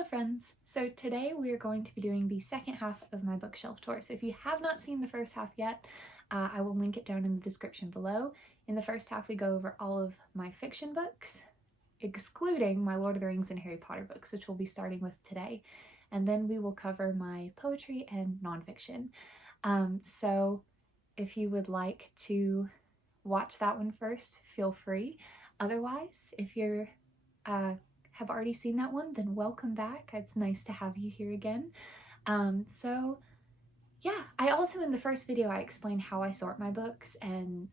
Hello friends! So today we are going to be doing the second half of my bookshelf tour. So if you have not seen the first half yet, I will link it down in the description below. In the first half we go over all of my fiction books, excluding my Lord of the Rings and Harry Potter books, which we'll be starting with today. And then we will cover my poetry and nonfiction. So if you would like to watch that one first, feel free. Otherwise, if you're have already seen that one, then welcome back. It's nice to have you here again. So yeah, I also in the first video I explained how I sort my books and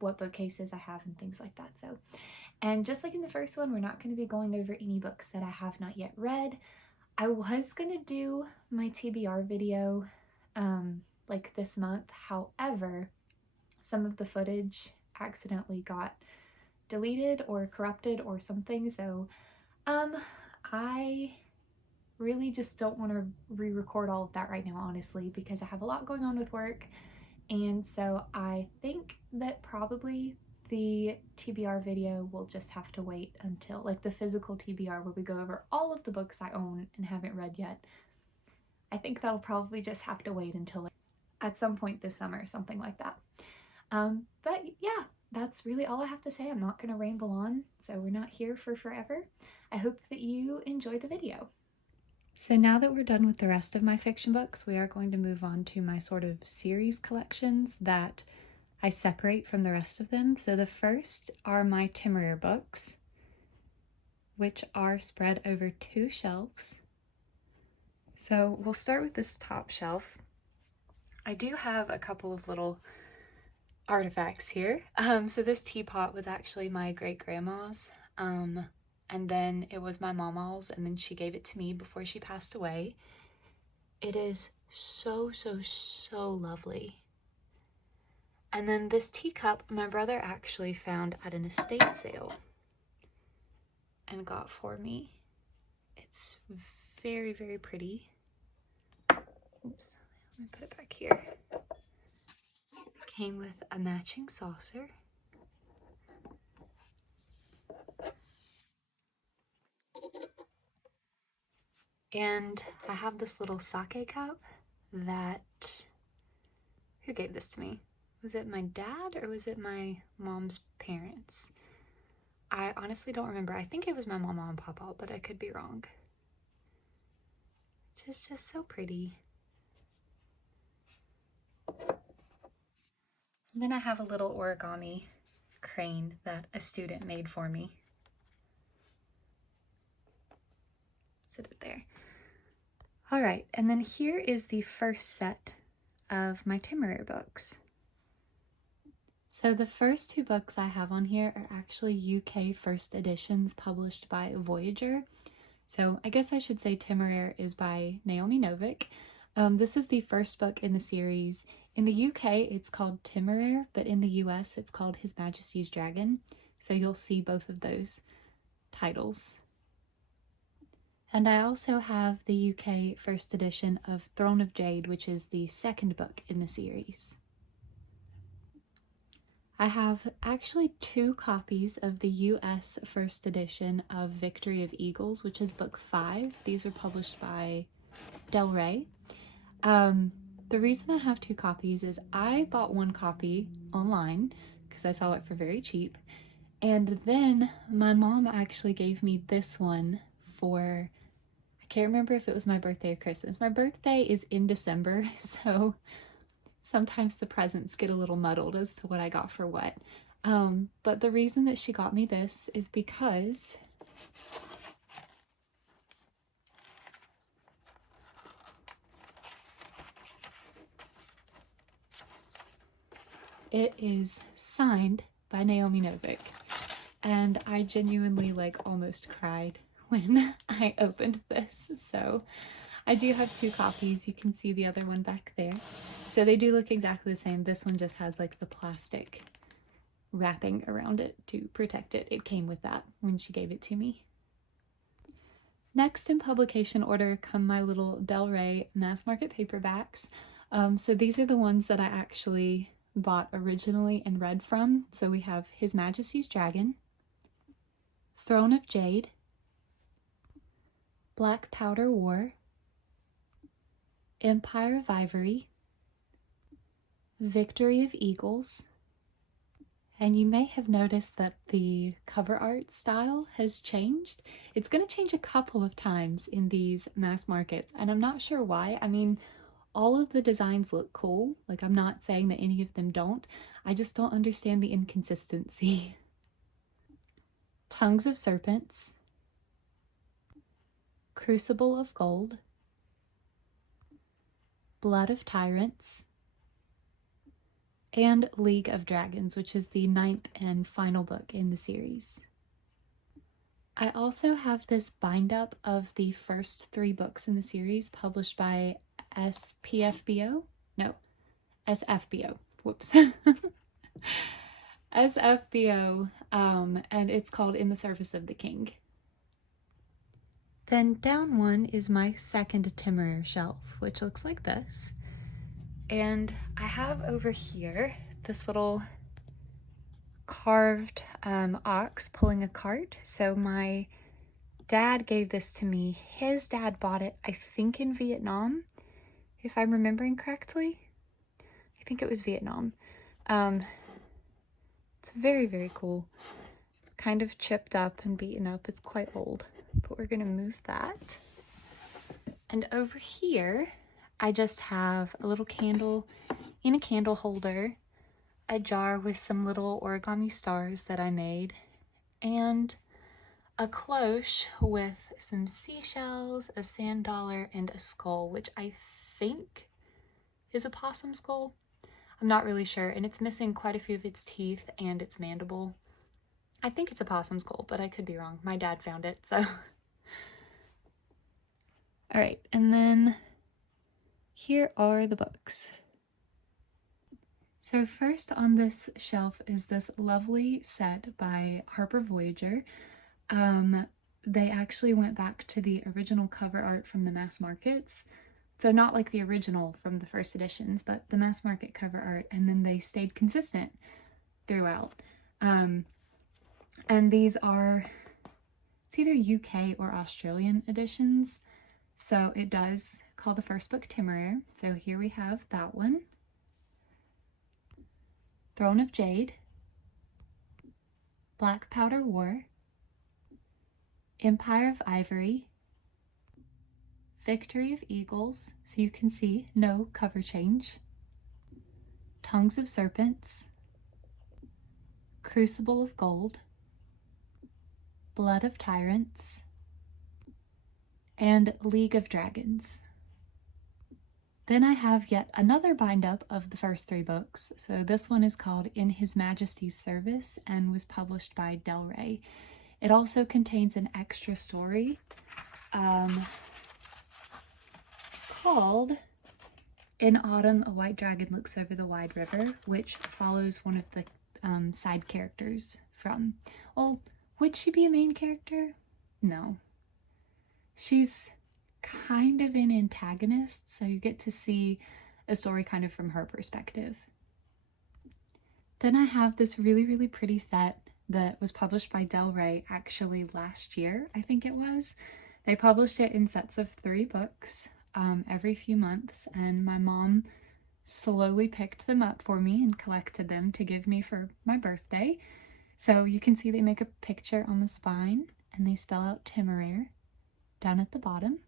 what bookcases I have and things like that. So, and just like in the first one, we're not going to be going over any books that I have not yet read. I was going to do my TBR video like this month. However, some of the footage accidentally got deleted or corrupted or something, so I really just don't want to re-record all of that right now, honestly, because I have a lot going on with work. And so I think that probably the TBR video will just have to wait until, like the physical TBR where we go over all of the books I own and haven't read yet. I think that'll probably just have to wait until like, at some point this summer, something like that. But yeah, that's really all I have to say. I'm not going to ramble on, so we're not here for forever. I hope that you enjoy the video. So now that we're done with the rest of my fiction books, we are going to move on to my sort of series collections that I separate from the rest of them. So the first are my Temeraire books, which are spread over 2 shelves. So we'll start with this top shelf. I do have a couple of little artifacts here. So this teapot was actually my great-grandma's, and then it was my mama's, and then she gave it to me before she passed away. It is so lovely. And then this teacup my brother actually found at an estate sale and got for me. It's very pretty. Oops, let me put it back here. Came with a matching saucer. And I have this little sake cup that, who gave this to me? Was it my dad or was it my mom's parents? I honestly don't remember. I think it was my mama and papa, but I could be wrong. Just so pretty. And then I have a little origami crane that a student made for me. Sit it there. All right, and then here is the first set of my Temeraire books. So the first 2 books I have on here are actually UK first editions published by Voyager. So I guess I should say Temeraire is by Naomi Novik. This is the first book in the series. In the UK, it's called Temeraire, but in the US, it's called His Majesty's Dragon. So you'll see both of those titles. And I also have the UK first edition of Throne of Jade, which is the second book in the series. I have actually 2 copies of the US first edition of Victory of Eagles, which is book 5. These are published by Del Rey. The reason I have 2 copies is I bought 1 copy online because I saw it for very cheap. And then my mom actually gave me this one for, I can't remember if it was my birthday or Christmas. My birthday is in December, so sometimes the presents get a little muddled as to what I got for what. But the reason that she got me this is because it is signed by Naomi Novik, and I genuinely like almost cried when I opened this. So I do have 2 copies. You can see the other one back there. So they do look exactly the same. This one just has like the plastic wrapping around it to protect it. It came with that when she gave it to me. Next in publication order come my little Del Rey mass market paperbacks. So these are the ones that I actually bought originally and read from. So we have His Majesty's Dragon, Throne of Jade, Black Powder War, Empire of Ivory, Victory of Eagles, and you may have noticed that the cover art style has changed. It's going to change a couple of times in these mass markets, and I'm not sure why. I mean, all of the designs look cool. Like, I'm not saying that any of them don't. I just don't understand the inconsistency. Tongues of Serpents, Crucible of Gold, Blood of Tyrants, and League of Dragons, which is the 9th and final book in the series. I also have this bind-up of the first 3 books in the series published by SPFBO? No, SFBO. Whoops. SFBO, and it's called In the Service of the King. Then down one is my second Temeraire shelf, which looks like this. And I have over here this little carved ox pulling a cart. So my dad gave this to me. His dad bought it, I think, in Vietnam, if I'm remembering correctly. I think it was Vietnam. It's very, very cool. Kind of chipped up and beaten up. It's quite old, but we're gonna move that. And over here, I just have a little candle in a candle holder, a jar with some little origami stars that I made, and a cloche with some seashells, a sand dollar, and a skull, which I think is a possum skull. I'm not really sure, and it's missing quite a few of its teeth and its mandible. I think it's a possum skull, but I could be wrong. My dad found it, so. All right, and then here are the books. So first on this shelf is this lovely set by Harper Voyager. They actually went back to the original cover art from the mass markets. So not like the original from the first editions, but the mass market cover art, and then they stayed consistent throughout. And these are, it's either UK or Australian editions. So it does call the first book Temeraire. So here we have that one. Throne of Jade, Black Powder War, Empire of Ivory, Victory of Eagles, so you can see no cover change, Tongues of Serpents, Crucible of Gold, Blood of Tyrants, and League of Dragons. Then I have yet another bind-up of the first 3 books. So this one is called In His Majesty's Service and was published by Del Rey. It also contains an extra story called In Autumn, a White Dragon Looks Over the Wide River, which follows one of the side characters from... Well, would she be a main character? No. She's kind of an antagonist, so you get to see a story kind of from her perspective. Then I have this really, really pretty set that was published by Del Rey actually last year, I think it was. They published it in sets of 3 books every few months, and my mom slowly picked them up for me and collected them to give me for my birthday. So you can see they make a picture on the spine, and they spell out Temeraire down at the bottom.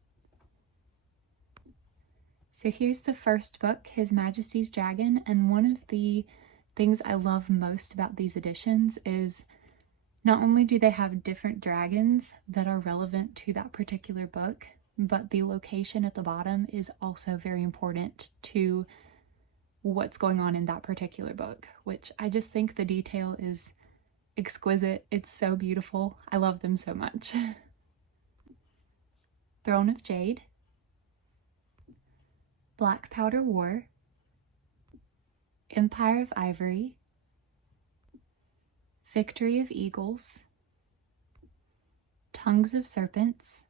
So here's the first book, His Majesty's Dragon, and one of the things I love most about these editions is not only do they have different dragons that are relevant to that particular book, but the location at the bottom is also very important to what's going on in that particular book, which I just think the detail is exquisite. It's so beautiful. I love them so much. Throne of Jade, Black Powder War, Empire of Ivory, Victory of Eagles, Tongues of Serpents,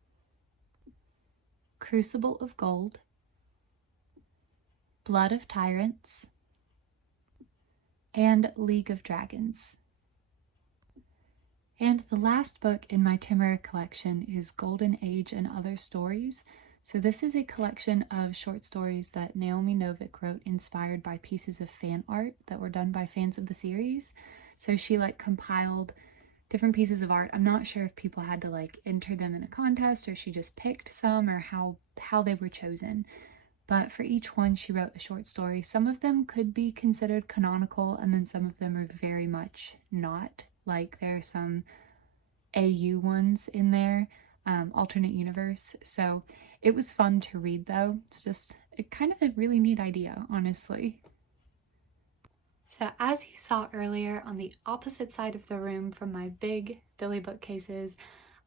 Crucible of Gold, Blood of Tyrants, and League of Dragons. And the last book in my Temeraire collection is Golden Age and Other Stories. So this is a collection of short stories that Naomi Novik wrote inspired by pieces of fan art that were done by fans of the series. So she like compiled different pieces of art. I'm not sure if people had to like enter them in a contest or she just picked some or how they were chosen. But for each one she wrote a short story. Some of them could be considered canonical and then some of them are very much not. Like there are some AU ones in there, alternate universe. So it was fun to read though. It's just kind of a really neat idea, honestly. So as you saw earlier, on the opposite side of the room from my big Billy bookcases,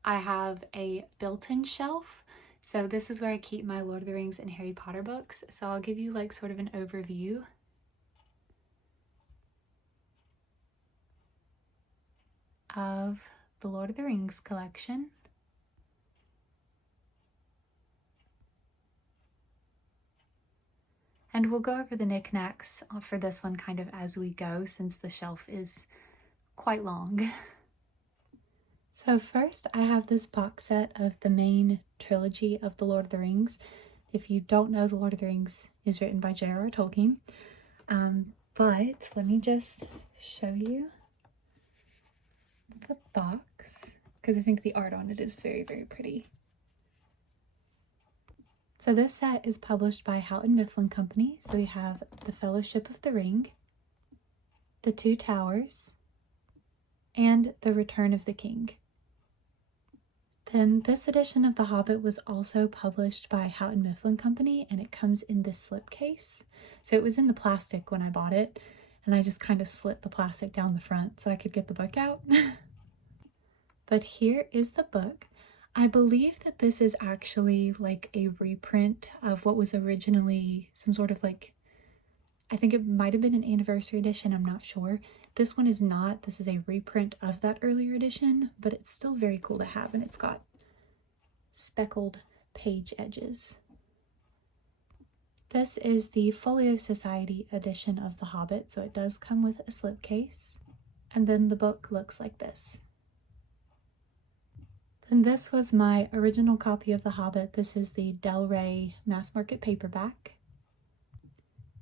I have a built-in shelf. So this is where I keep my Lord of the Rings and Harry Potter books. So I'll give you like sort of an overview. Of the Lord of the Rings collection. And we'll go over the knickknacks for this one kind of as we go, since the shelf is quite long. So first I have this box set of the main trilogy of the Lord of the Rings. If you don't know, the Lord of the Rings is written by J.R.R. Tolkien. But let me just show you the box, because I think the art on it is very, very pretty. So this set is published by Houghton Mifflin Company. So we have The Fellowship of the Ring, The Two Towers, and The Return of the King. Then this edition of The Hobbit was also published by Houghton Mifflin Company, and it comes in this slipcase. So it was in the plastic when I bought it, and I just kind of slit the plastic down the front so I could get the book out. But here is the book. I believe that this is actually like a reprint of what was originally some sort of like, I think it might have been an anniversary edition, I'm not sure. This one is not. This is a reprint of that earlier edition, but it's still very cool to have, and it's got speckled page edges. This is the Folio Society edition of The Hobbit, so it does come with a slipcase. And then the book looks like this. And this was my original copy of The Hobbit. This is the Del Rey mass market paperback.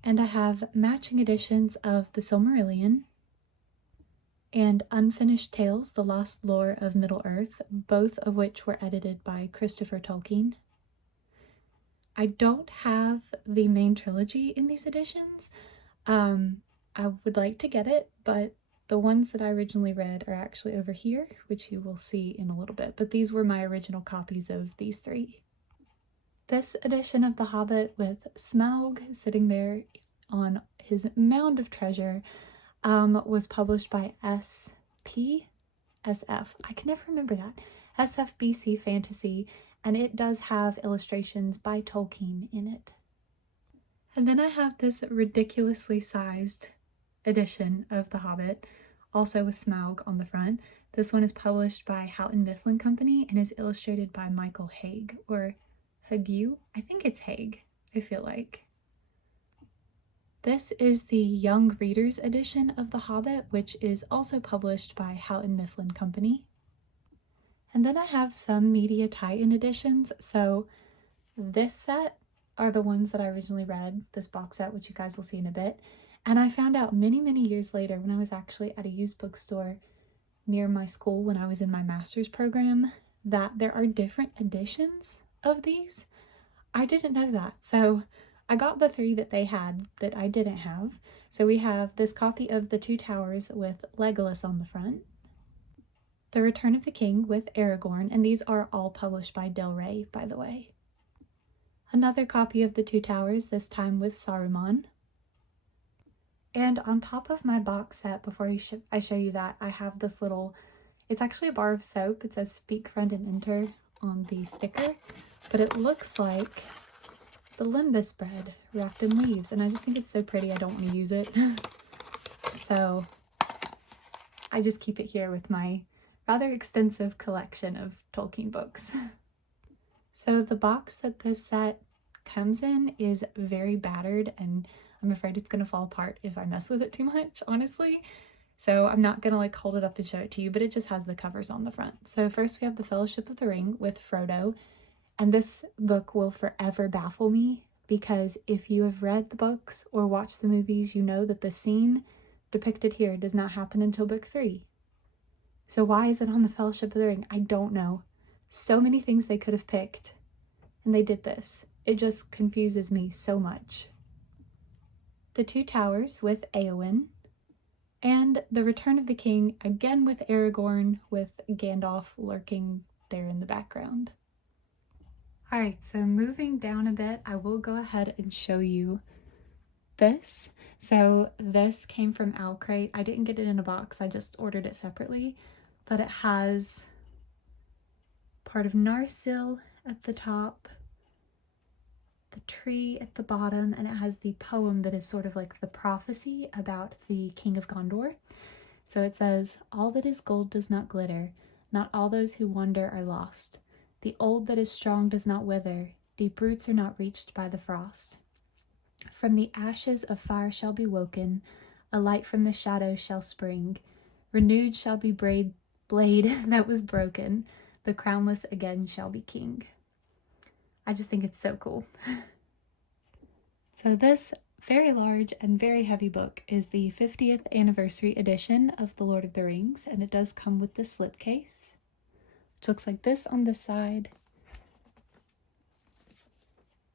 And I have matching editions of The Silmarillion and Unfinished Tales, The Lost Lore of Middle-earth, both of which were edited by Christopher Tolkien. I don't have the main trilogy in these editions. I would like to get it, but the ones that I originally read are actually over here, which you will see in a little bit, but these were my original copies of these three. This edition of The Hobbit with Smaug sitting there on his mound of treasure was published by SF. I can never remember that. SFBC Fantasy, and it does have illustrations by Tolkien in it. And then I have this ridiculously sized edition of The Hobbit, also with Smaug on the front. This one is published by Houghton Mifflin Company and is illustrated by Michael Haig, or Hague. I think it's Haig, I feel like. This is the Young Readers edition of The Hobbit, which is also published by Houghton Mifflin Company. And then I have some media tie-in editions. So this set are the ones that I originally read, this box set, which you guys will see in a bit. And I found out many, many years later when I was actually at a used bookstore near my school when I was in my master's program that there are different editions of these. I didn't know that. So I got the three that they had that I didn't have. So we have this copy of The Two Towers with Legolas on the front, The Return of the King with Aragorn, and these are all published by Del Rey, by the way. Another copy of The Two Towers, this time with Saruman. And on top of my box set, before I show you that, I have this little, it's actually a bar of soap. It says Speak, Friend, and Enter on the sticker, but it looks like the Limbus bread wrapped in leaves, and I just think it's so pretty I don't want to use it. So I just keep it here with my rather extensive collection of Tolkien books. So the box that this set comes in is very battered, and I'm afraid it's going to fall apart if I mess with it too much, honestly. So I'm not gonna like hold it up and show it to you, but it just has the covers on the front. So first we have The Fellowship of the Ring with Frodo. And this book will forever baffle me because if you have read the books or watched the movies, you know that the scene depicted here does not happen until book 3. So why is it on The Fellowship of the Ring? I don't know. So many things they could have picked, and they did this. It just confuses me so much. The Two Towers with Éowyn, and The Return of the King, again with Aragorn, with Gandalf lurking there in the background. Alright, so moving down a bit, I will go ahead and show you this. So this came from Owlcrate. I didn't get it in a box, I just ordered it separately, but it has part of Narsil at the top, the tree at the bottom, and it has the poem that is sort of like the prophecy about the King of Gondor. So it says, "All that is gold does not glitter, not all those who wander are lost. The old that is strong does not wither, deep roots are not reached by the frost. From the ashes of fire shall be woken, a light from the shadows shall spring. Renewed shall be blade that was broken, the crownless again shall be king." I just think it's so cool. So this very large and very heavy book is the 50th anniversary edition of The Lord of the Rings, and it does come with the slipcase, which looks like this on this side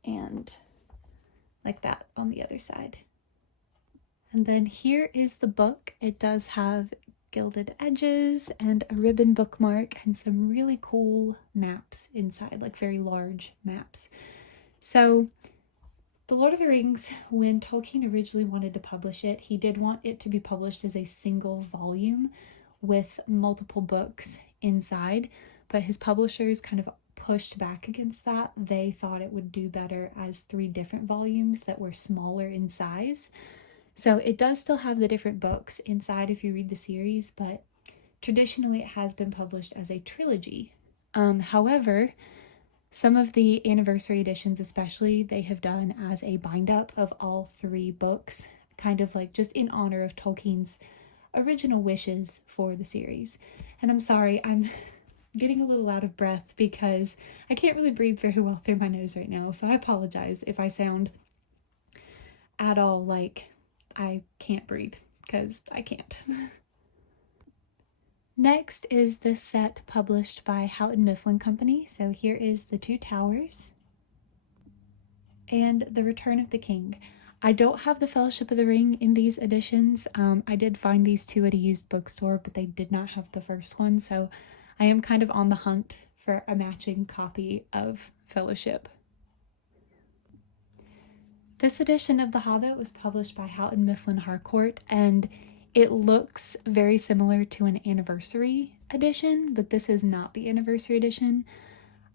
and like that on the other side. And then here is the book. It does have gilded edges and a ribbon bookmark and some really cool maps inside, like very large maps. So The Lord of the Rings, when Tolkien originally wanted to publish it, he did want it to be published as a single volume with multiple books inside, but his publishers kind of pushed back against that. They thought it would do better as 3 different volumes that were smaller in size. So it does still have the different books inside if you read the series, but traditionally it has been published as a trilogy. However, some of the anniversary editions especially, they have done as a bind-up of all 3 books, kind of like just in honor of Tolkien's original wishes for the series. And I'm sorry, I'm getting a little out of breath because I can't really breathe very well through my nose right now, so I apologize if I sound at all like I can't breathe, because I can't. Next is this set published by Houghton Mifflin Company. So here is The Two Towers and The Return of the King. I don't have The Fellowship of the Ring in these editions. I did find these 2 at a used bookstore, but they did not have the first one, so I am kind of on the hunt for a matching copy of Fellowship. This edition of The Hobbit was published by Houghton Mifflin Harcourt, and it looks very similar to an anniversary edition, but this is not the anniversary edition.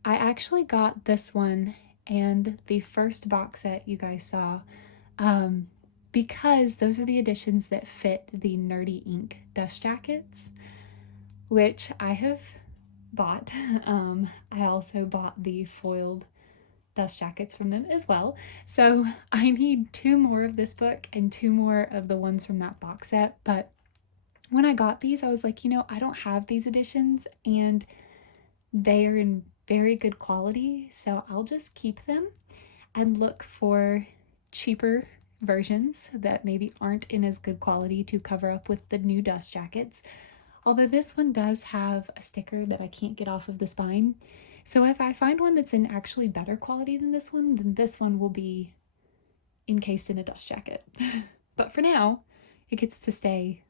I actually got this one and the first box set you guys saw because those are the editions that fit the Nerdy Ink dust jackets, which I have bought. I also bought the foiled dust jackets from them as well. So I need 2 more of this book and 2 more of the ones from that box set. But when I got these, I was like, you know, I don't have these editions and they are in very good quality, so I'll just keep them and look for cheaper versions that maybe aren't in as good quality to cover up with the new dust jackets. Although this one does have a sticker that I can't get off of the spine. So if I find one that's in actually better quality than this one, then this one will be encased in a dust jacket. But for now, it gets to stay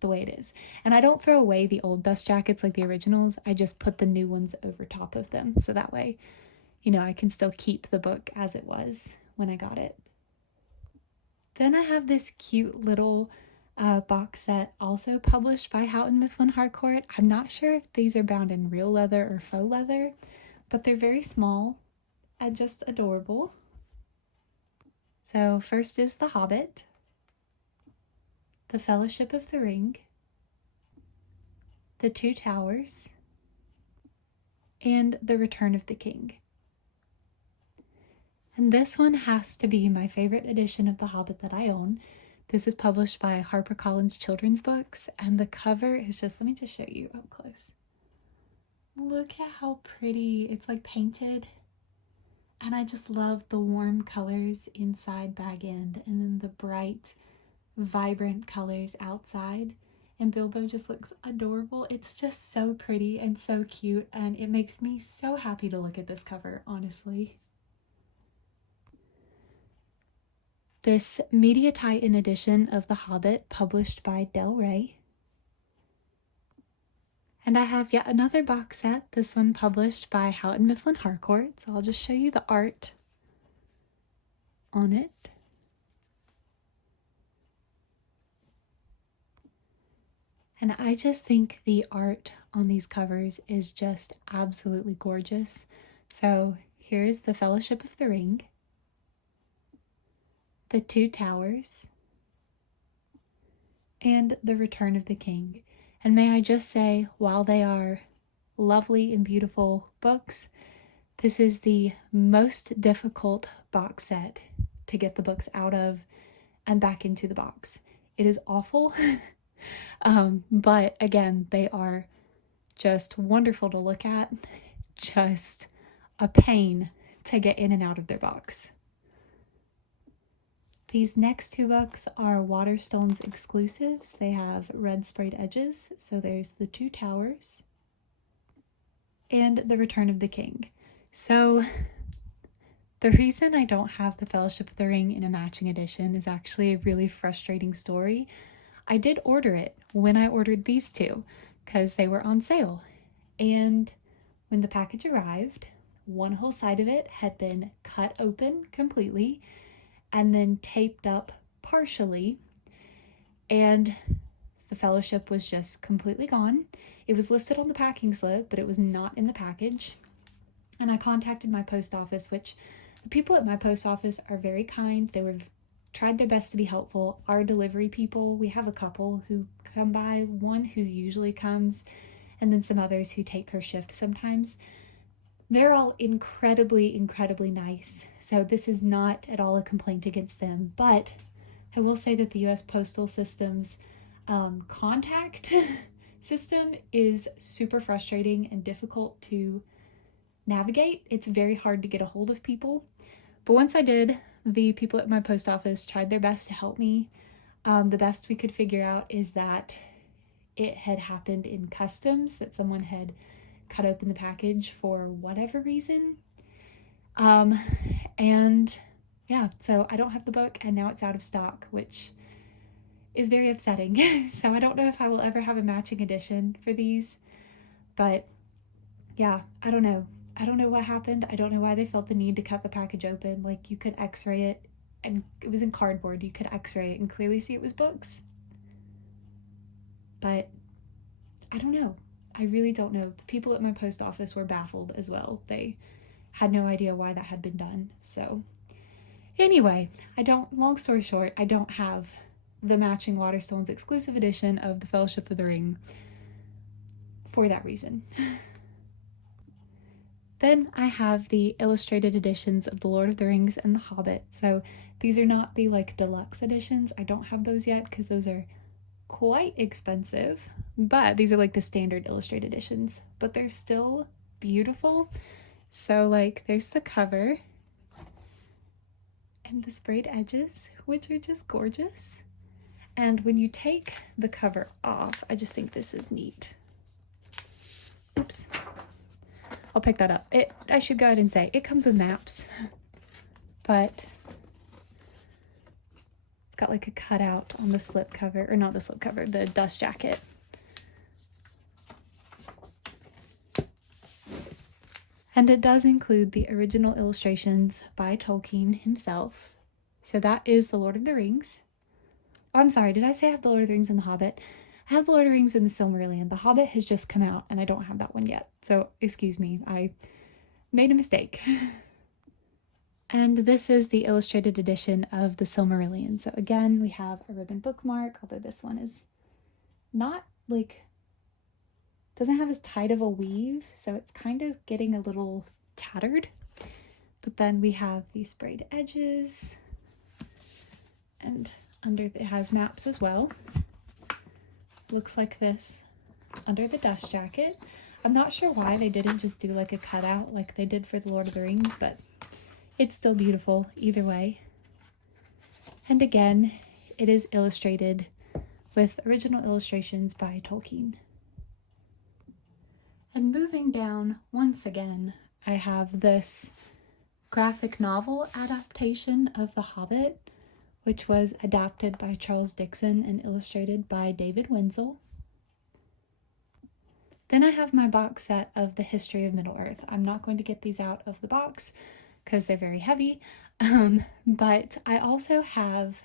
the way it is. And I don't throw away the old dust jackets like the originals, I just put the new ones over top of them. So that way, you know, I can still keep the book as it was when I got it. Then I have this cute little box set also published by Houghton Mifflin Harcourt. I'm not sure if these are bound in real leather or faux leather, but they're very small and just adorable. So first is The Hobbit, The Fellowship of the Ring, The Two Towers, and The Return of the King. And this one has to be my favorite edition of The Hobbit that I own This is published by HarperCollins Children's Books, and the cover is just, let me just show you up close. Look at how pretty. It's like painted. And I just love the warm colors inside bag end and then the bright, vibrant colors outside. And Bilbo just looks adorable. It's just so pretty and so cute, and it makes me so happy to look at this cover, honestly. This Media Titan edition of The Hobbit, published by Del Rey. And I have yet another box set, this one published by Houghton Mifflin Harcourt. So I'll just show you the art on it. And I just think the art on these covers is just absolutely gorgeous. So here's the Fellowship of the Ring, the Two Towers, and the Return of the King. And may I just say, while they are lovely and beautiful books, this is the most difficult box set to get the books out of and back into the box. It is awful. But again, they are just wonderful to look at, just a pain to get in and out of their box. These next two books are Waterstone's exclusives. They have red sprayed edges, so there's the Two Towers and the Return of the King. So the reason I don't have the Fellowship of the Ring in a matching edition is actually a really frustrating story. I did order it when I ordered these two because they were on sale. And when the package arrived, one whole side of it had been cut open completely and then taped up partially. And the Fellowship was just completely gone. It was listed on the packing slip, but it was not in the package. And I contacted my post office, which the people at my post office are very kind. They were tried their best to be helpful. Our delivery people, we have a couple who come by, one who usually comes, and then some others who take her shift sometimes. They're all incredibly, incredibly nice. So this is not at all a complaint against them, but I will say that the US Postal System's contact system is super frustrating and difficult to navigate. It's very hard to get a hold of people. But once I did, the people at my post office tried their best to help me. The best we could figure out is that it had happened in customs, that someone had cut open the package for whatever reason. And yeah, so I don't have the book and now it's out of stock, which is very upsetting. So I don't know if I will ever have a matching edition for these, but yeah, I don't know. I don't know what happened. I don't know why they felt the need to cut the package open. Like, you could x-ray it, and it was in cardboard. You could x-ray it and clearly see it was books. But I don't know. I really don't know. The people at my post office were baffled as well. They had no idea why that had been done. So anyway, long story short, I don't have the matching Waterstone's exclusive edition of the Fellowship of the Ring for that reason. Then I have the illustrated editions of The Lord of the Rings and The Hobbit. So these are not the deluxe editions. I don't have those yet because those are quite expensive, but these are the standard illustrated editions, but they're still beautiful. So there's the cover and the sprayed edges, which are just gorgeous. And when you take the cover off, I just think this is neat. Oops. I'll pick that up. I should go ahead and say, it comes with maps, but it's got a cutout on the slip cover, or not the slip cover, the dust jacket. And it does include the original illustrations by Tolkien himself. So that is The Lord of the Rings. Oh, I'm sorry, did I say I have The Lord of the Rings and The Hobbit? I have The Lord of the Rings and The Silmarillion. The Hobbit has just come out and I don't have that one yet. So excuse me, I made a mistake. And this is the illustrated edition of The Silmarillion. So again, we have a ribbon bookmark, although this one is not doesn't have as tight of a weave, so it's kind of getting a little tattered. But then we have these sprayed edges and it has maps as well. Looks like this under the dust jacket. I'm not sure why they didn't just do like a cutout like they did for the Lord of the Rings, but it's still beautiful either way. And again, it is illustrated with original illustrations by Tolkien. And moving down once again, I have this graphic novel adaptation of The Hobbit, which was adapted by Charles Dickson and illustrated by David Wenzel. Then I have my box set of The History of Middle-earth. I'm not going to get these out of the box because they're very heavy, but I also have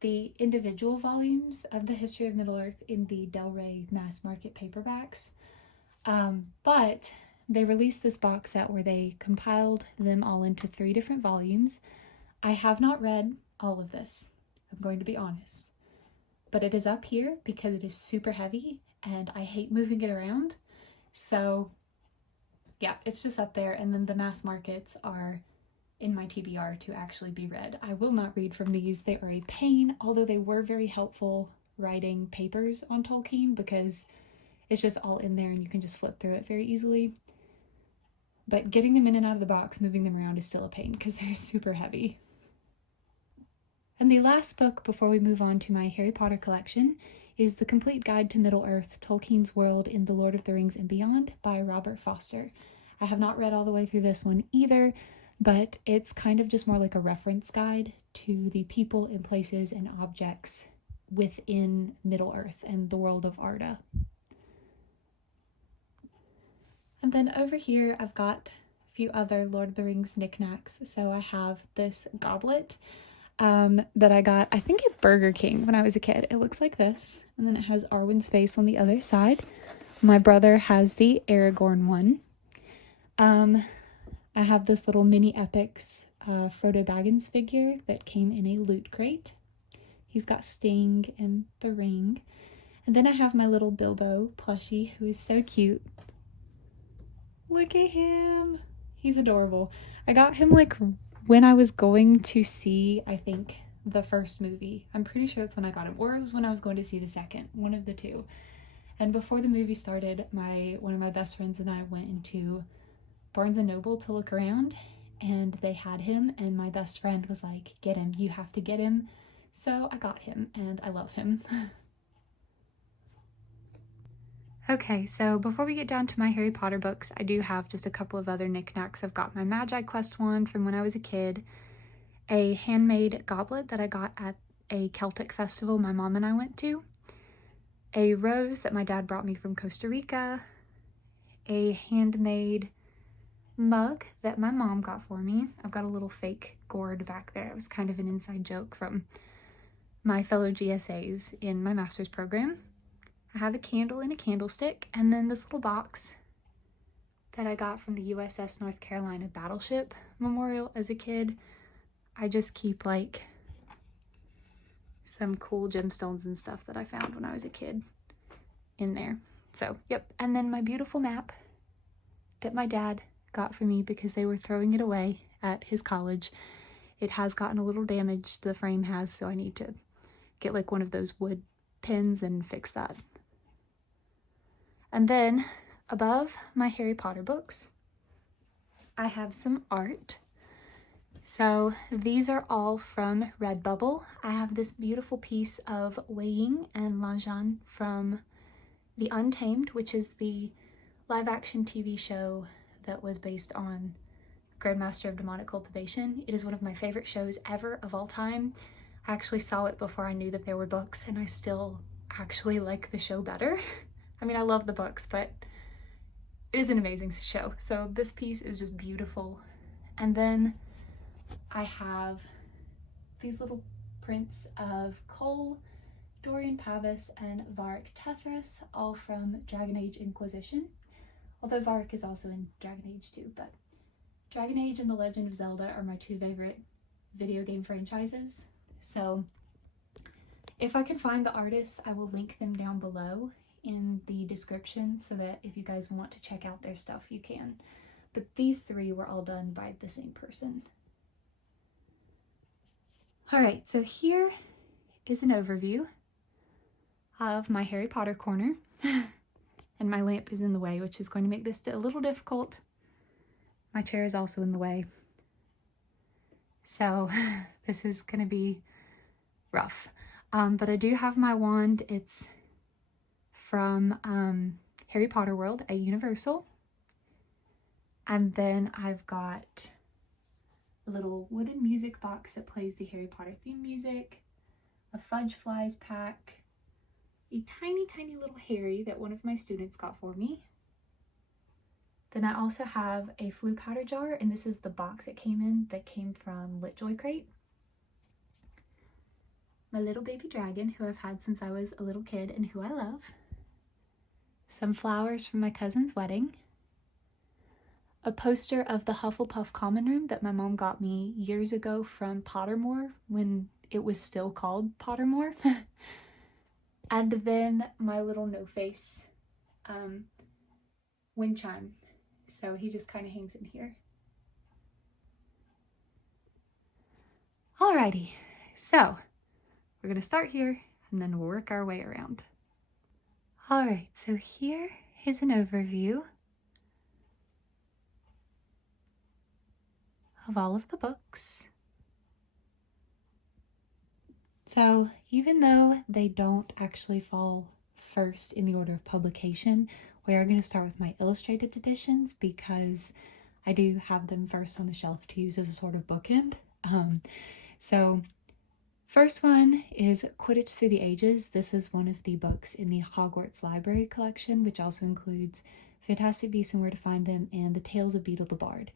the individual volumes of The History of Middle-earth in the Del Rey mass market paperbacks. But they released this box set where they compiled them all into 3 different volumes. I have not read all of this, I'm going to be honest, but it is up here because it is super heavy and I hate moving it around. So yeah, it's just up there, and then the mass markets are in my TBR to actually be read. I will not read from these. They are a pain, although they were very helpful writing papers on Tolkien because it's just all in there and you can just flip through it very easily. But getting them in and out of the box, moving them around is still a pain because they're super heavy. And the last book before we move on to my Harry Potter collection is The Complete Guide to Middle-earth, Tolkien's World in The Lord of the Rings and Beyond by Robert Foster. I have not read all the way through this one either, but it's kind of just more like a reference guide to the people and places and objects within Middle-earth and the world of Arda. And then over here I've got a few other Lord of the Rings knickknacks. So I have this goblet that I got, I think at Burger King when I was a kid. It looks like this, and then it has Arwen's face on the other side. My brother has the Aragorn one. I have this little mini Epics Frodo Baggins figure that came in a loot crate. He's got Sting and the ring. And then I have my little Bilbo plushie, who is so cute. Look at him. He's adorable. I got him like when I was going to see, I think, the first movie. I'm pretty sure that's when I got him, or it was when I was going to see the second, one of the two. And before the movie started, one of my best friends and I went into Barnes & Noble to look around, and they had him, and my best friend was like, get him, you have to get him. So I got him, and I love him. Okay, so before we get down to my Harry Potter books, I do have just a couple of other knickknacks. I've got my Magi Quest one from when I was a kid, a handmade goblet that I got at a Celtic festival my mom and I went to, a rose that my dad brought me from Costa Rica, a handmade mug that my mom got for me. I've got a little fake gourd back there. It was kind of an inside joke from my fellow GSAs in my master's program. I have a candle and a candlestick, and then this little box that I got from the USS North Carolina Battleship Memorial as a kid. I just keep like some cool gemstones and stuff that I found when I was a kid in there. So, yep. And then my beautiful map that my dad got for me because they were throwing it away at his college. It has gotten a little damaged, the frame has, so I need to get like one of those wood pins and fix that. And then above my Harry Potter books, I have some art. So these are all from Redbubble. I have this beautiful piece of Ying and Zhan from The Untamed, which is the live-action TV show that was based on Grandmaster of Demonic Cultivation. It is one of my favorite shows ever of all time. I actually saw it before I knew that there were books, and I still actually like the show better. I mean, I love the books, but it is an amazing show. So this piece is just beautiful. And then I have these little prints of Cole, Dorian Pavis, and Varric Tethras, all from Dragon Age Inquisition. Although Varric is also in Dragon Age too, but Dragon Age and The Legend of Zelda are my two favorite video game franchises. So if I can find the artists, I will link them down below in the description so that if you guys want to check out their stuff, you can. But these three were all done by the same person. All right, so here is an overview of my Harry Potter corner. And my lamp is in the way, which is going to make this a little difficult. My chair is also in the way. So this is going to be rough. But I do have my wand. It's from Harry Potter World at Universal. And then I've got a little wooden music box that plays the Harry Potter theme music, a Fudge Flies pack, a tiny, tiny little Harry that one of my students got for me. Then I also have a Floo powder jar, and this is the box it came in that came from LitJoy Crate. My little baby dragon, who I've had since I was a little kid and who I love. Some flowers from my cousin's wedding. A poster of the Hufflepuff Common Room that my mom got me years ago from Pottermore when it was still called Pottermore. And then my little no-face wind chime. So he just kind of hangs in here. Alrighty, so we're going to start here and then we'll work our way around. Alright, so here is an overview of all of the books. So even though they don't actually fall first in the order of publication, we are going to start with my illustrated editions because I do have them first on the shelf to use as a sort of bookend. So first one is Quidditch Through the Ages. This is one of the books in the Hogwarts Library collection, which also includes Fantastic Beasts and Where to Find Them and The Tales of Beedle the Bard.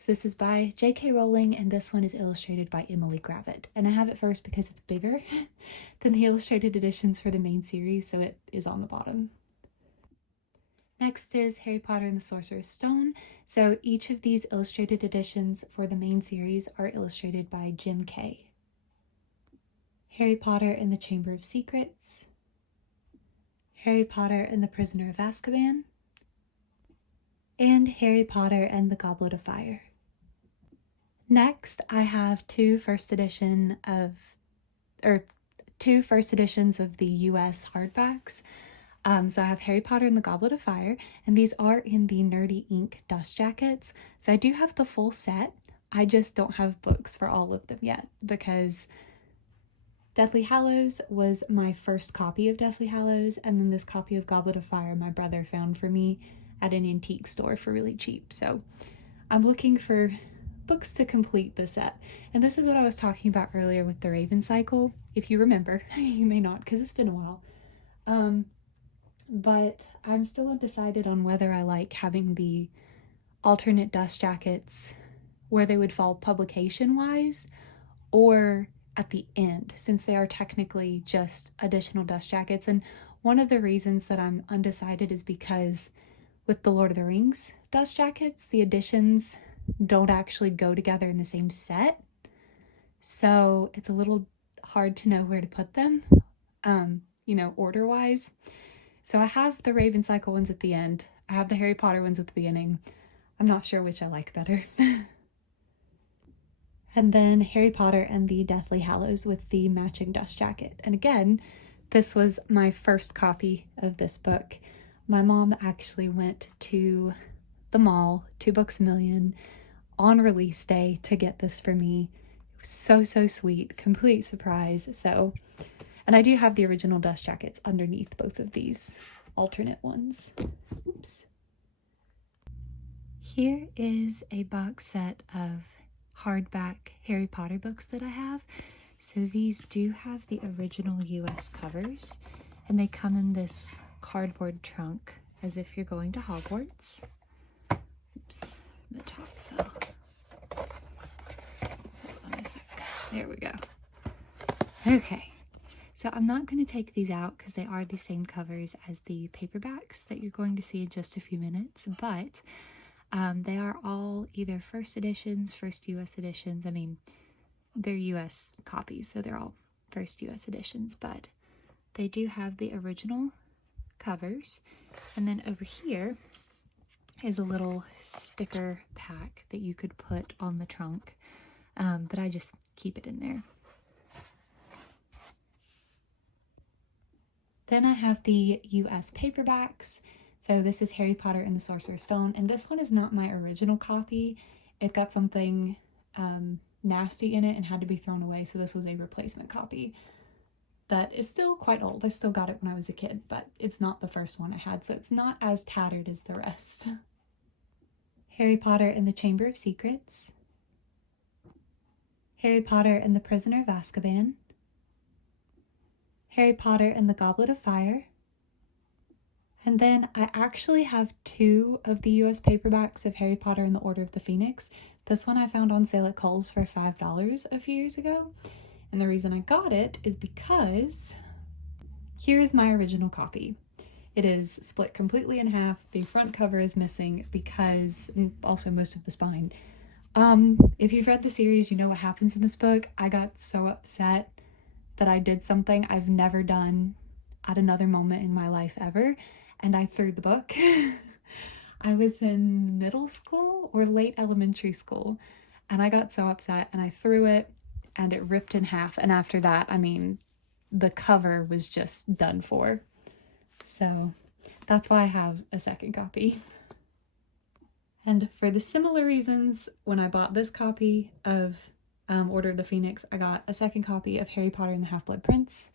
So this is by J.K. Rowling, and this one is illustrated by Emily Gravett. And I have it first because it's bigger than the illustrated editions for the main series, so it is on the bottom. Next is Harry Potter and the Sorcerer's Stone. So each of these illustrated editions for the main series are illustrated by Jim Kay. Harry Potter and the Chamber of Secrets. Harry Potter and the Prisoner of Azkaban. And Harry Potter and the Goblet of Fire. Next, I have two first editions of the US hardbacks. So I have Harry Potter and the Goblet of Fire, and these are in the Nerdy Ink dust jackets. So I do have the full set. I just don't have books for all of them yet because Deathly Hallows was my first copy of Deathly Hallows, and then this copy of Goblet of Fire my brother found for me at an antique store for really cheap. So I'm looking for books to complete the set. And this is what I was talking about earlier with the Raven Cycle. If you remember, you may not because it's been a while. But I'm still undecided on whether I like having the alternate dust jackets where they would fall publication-wise or at the end, since they are technically just additional dust jackets. And one of the reasons that I'm undecided is because with the Lord of the Rings dust jackets, the editions don't actually go together in the same set. So it's a little hard to know where to put them, order-wise. So I have the Raven Cycle ones at the end. I have the Harry Potter ones at the beginning. I'm not sure which I like better. And then Harry Potter and the Deathly Hallows with the matching dust jacket. And again, this was my first copy of this book. My mom actually went to the mall, 2 Books A Million, on release day to get this for me. It was so, so sweet. Complete surprise. So, and I do have the original dust jackets underneath both of these alternate ones. Oops. Here is a box set of hardback Harry Potter books that I have. So these do have the original US covers, and they come in this cardboard trunk as if you're going to Hogwarts. Oops, the top fell. Hold on a sec. There we go. Okay, so I'm not going to take these out because they are the same covers as the paperbacks that you're going to see in just a few minutes, but they are all either first editions, first US editions. I mean, they're US copies, so they're all first US editions, but they do have the original covers. And then over here is a little sticker pack that you could put on the trunk, but I just keep it in there. Then I have the US paperbacks. So this is Harry Potter and the Sorcerer's Stone, and this one is not my original copy. It got something nasty in it and had to be thrown away, so this was a replacement copy. That is still quite old. I still got it when I was a kid, but it's not the first one I had, so it's not as tattered as the rest. Harry Potter and the Chamber of Secrets. Harry Potter and the Prisoner of Azkaban. Harry Potter and the Goblet of Fire. And then I actually have 2 of the US paperbacks of Harry Potter and the Order of the Phoenix. This one I found on sale at Kohl's for $5 a few years ago. And the reason I got it is because here is my original copy. It is split completely in half. The front cover is missing because, and also most of the spine. If you've read the series, you know what happens in this book. I got so upset that I did something I've never done at another moment in my life ever, and I threw the book. I was in middle school or late elementary school, and I got so upset and I threw it and it ripped in half, and after that, I mean, the cover was just done for. So that's why I have a second copy. And for the similar reasons, when I bought this copy of Order of the Phoenix, I got a second copy of Harry Potter and the Half-Blood Prince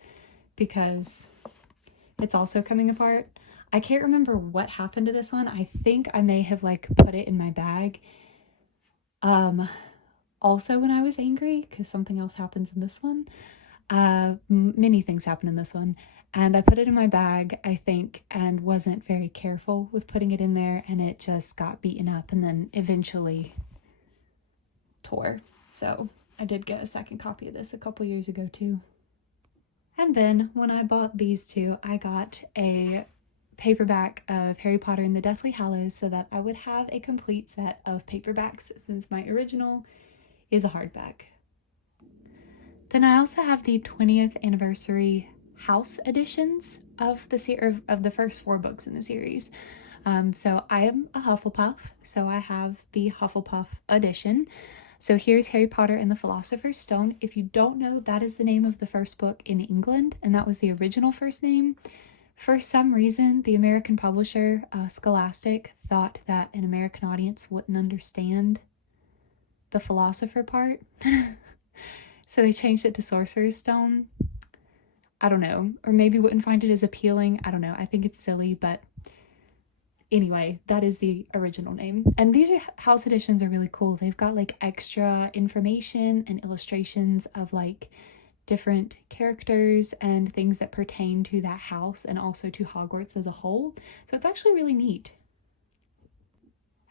because it's also coming apart. I can't remember what happened to this one. I think I may have like put it in my bag. Also when I was angry, because something else happens in this one. Many things happen in this one. And I put it in my bag, I think, and wasn't very careful with putting it in there, and it just got beaten up and then eventually tore. So I did get a second copy of this a couple years ago too. And then when I bought these 2, I got a paperback of Harry Potter and the Deathly Hallows so that I would have a complete set of paperbacks since my original is a hardback. Then I also have the 20th anniversary house editions of the first 4 books in the series. So I am a Hufflepuff, so I have the Hufflepuff edition. So here's Harry Potter and the Philosopher's Stone. If you don't know, that is the name of the first book in England, and that was the original first name. For some reason, the American publisher, Scholastic, thought that an American audience wouldn't understand the philosopher part. So they changed it to Sorcerer's Stone. I don't know, or maybe wouldn't find it as appealing. I don't know. I think it's silly, but anyway, that is the original name. And these house editions are really cool. They've got like extra information and illustrations of like different characters and things that pertain to that house and also to Hogwarts as a whole. So it's actually really neat.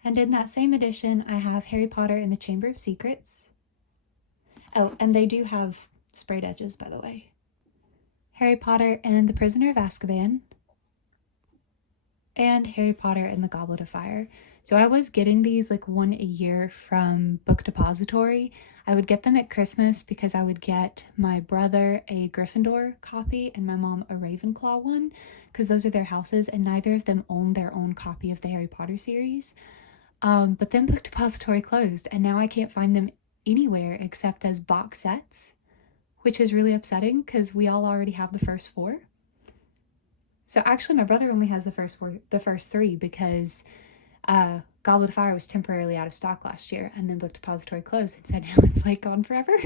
And in that same edition, I have Harry Potter and the Chamber of Secrets. Oh, and they do have sprayed edges, by the way. Harry Potter and the Prisoner of Azkaban. And Harry Potter and the Goblet of Fire. So I was getting these like one a year from Book Depository. I would get them at Christmas because I would get my brother a Gryffindor copy and my mom a Ravenclaw one, because those are their houses and neither of them own their own copy of the Harry Potter series. But then Book Depository closed and now I can't find them anywhere except as box sets, which is really upsetting because we all already have the first 4. So actually my brother only has the first 3 because Goblet of Fire was temporarily out of stock last year and then Book Depository closed and said now it's like gone forever.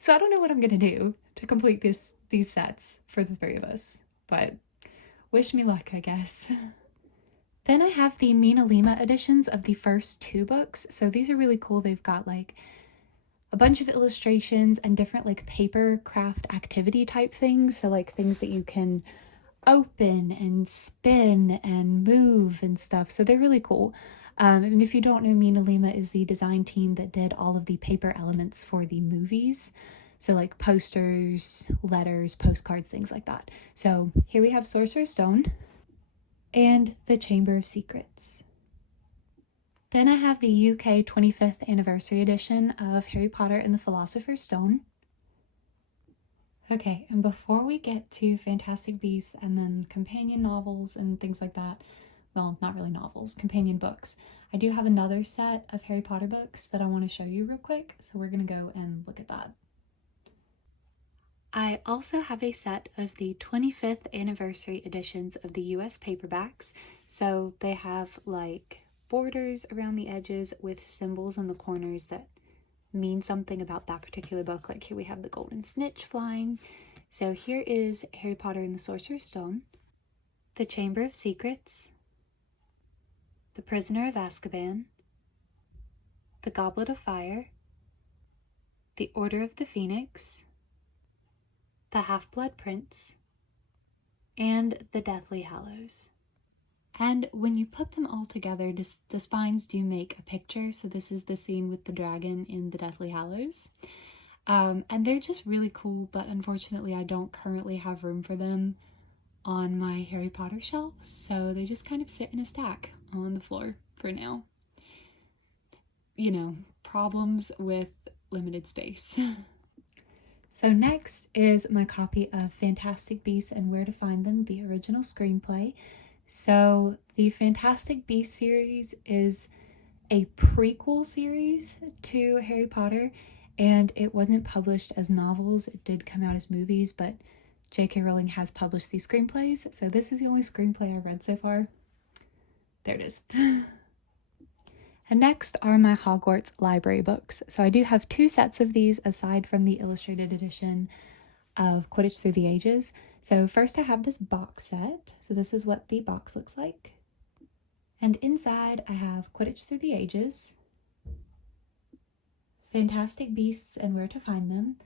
So I don't know what I'm gonna do to complete these sets for the 3 of us, but wish me luck, I guess. Then I have the Mina Lima editions of the first 2 books. So these are really cool. They've got like a bunch of illustrations and different like paper craft activity type things. So like things that you can open and spin and move and stuff. So they're really cool. And if you don't know, Mina Lima is the design team that did all of the paper elements for the movies. So like posters, letters, postcards, things like that. So here we have Sorcerer's Stone and the Chamber of Secrets. Then I have the UK 25th anniversary edition of Harry Potter and the Philosopher's Stone. Okay, and before we get to Fantastic Beasts and then companion novels and things like that, well, not really novels, companion books, I do have another set of Harry Potter books that I want to show you real quick, so we're going to go and look at that. I also have a set of the 25th anniversary editions of the US paperbacks. So they have like borders around the edges with symbols in the corners that mean something about that particular book. Like here we have the golden snitch flying. So here is Harry Potter and the Sorcerer's Stone, The Chamber of Secrets, The Prisoner of Azkaban, The Goblet of Fire, The Order of the Phoenix, The Half-Blood Prince, and The Deathly Hallows. And when you put them all together, the spines do make a picture. So this is the scene with the dragon in The Deathly Hallows. And they're just really cool, but unfortunately I don't currently have room for them on my Harry Potter shelf, so they just kind of sit in a stack on the floor for now. You know, problems with limited space. So next is my copy of Fantastic Beasts and Where to Find Them, the original screenplay. So the Fantastic Beasts series is a prequel series to Harry Potter, and it wasn't published as novels. It did come out as movies, but J.K. Rowling has published these screenplays, so this is the only screenplay I've read so far. There it is. And next are my Hogwarts library books. So I do have 2 sets of these aside from the illustrated edition of Quidditch Through the Ages. So first I have this box set. So this is what the box looks like. And inside I have Quidditch Through the Ages, Fantastic Beasts and Where to Find Them,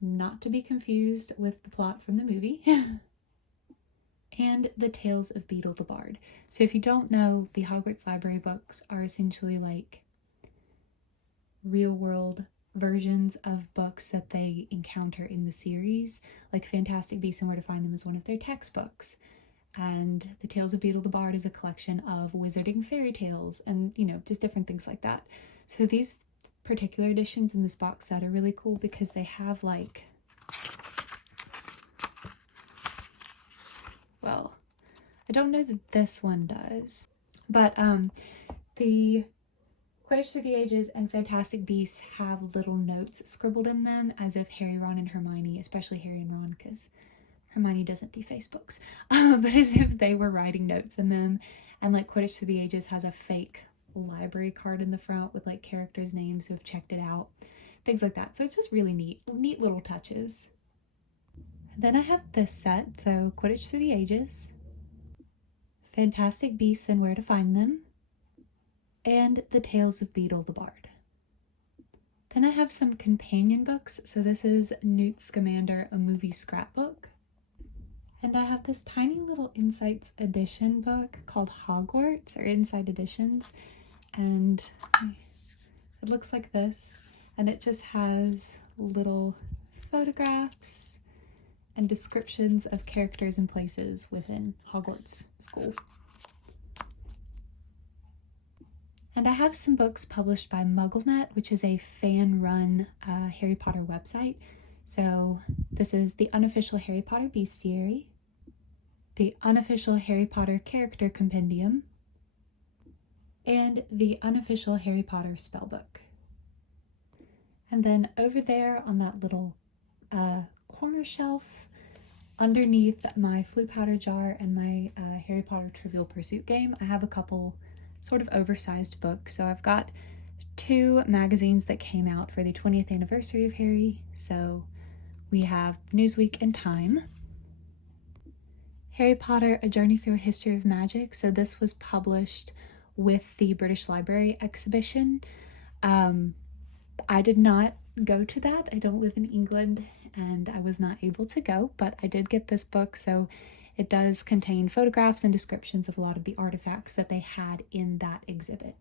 not to be confused with the plot from the movie, and The Tales of Beedle the Bard. So if you don't know, the Hogwarts library books are essentially like real world versions of books that they encounter in the series. Like Fantastic Beasts and Where to Find Them is one of their textbooks, and The Tales of Beedle the Bard is a collection of wizarding fairy tales and, you know, just different things like that. So these particular editions in this box set are really cool because they have like, well, I don't know that this one does, but the Quidditch Through the Ages and Fantastic Beasts have little notes scribbled in them as if Harry, Ron, and Hermione, especially Harry and Ron, because Hermione doesn't do Facebooks, but as if they were writing notes in them. And like Quidditch Through the Ages has a fake library card in the front with like characters' names who have checked it out, things like that. So it's just really neat little touches. Then I have this set, so Quidditch Through the Ages, Fantastic Beasts and Where to Find Them, and The Tales of Beedle the Bard. Then I have some companion books, so this is Newt Scamander, a movie scrapbook. And I have this tiny little Insights edition book called Hogwarts, or Inside Editions, and it looks like this, and it just has little photographs and descriptions of characters and places within Hogwarts School. And I have some books published by MuggleNet, which is a fan-run Harry Potter website. So this is the unofficial Harry Potter Bestiary, the unofficial Harry Potter Character Compendium, and the unofficial Harry Potter Spellbook. And then over there on that little corner shelf, underneath my Floo powder jar and my Harry Potter Trivial Pursuit game, I have a couple sort of oversized books. So I've got 2 magazines that came out for the 20th anniversary of Harry. So we have Newsweek and Time. Harry Potter, A Journey Through a History of Magic. So this was published with the British Library exhibition. I did not go to that. I don't live in England and I was not able to go, but I did get this book. So it does contain photographs and descriptions of a lot of the artifacts that they had in that exhibit.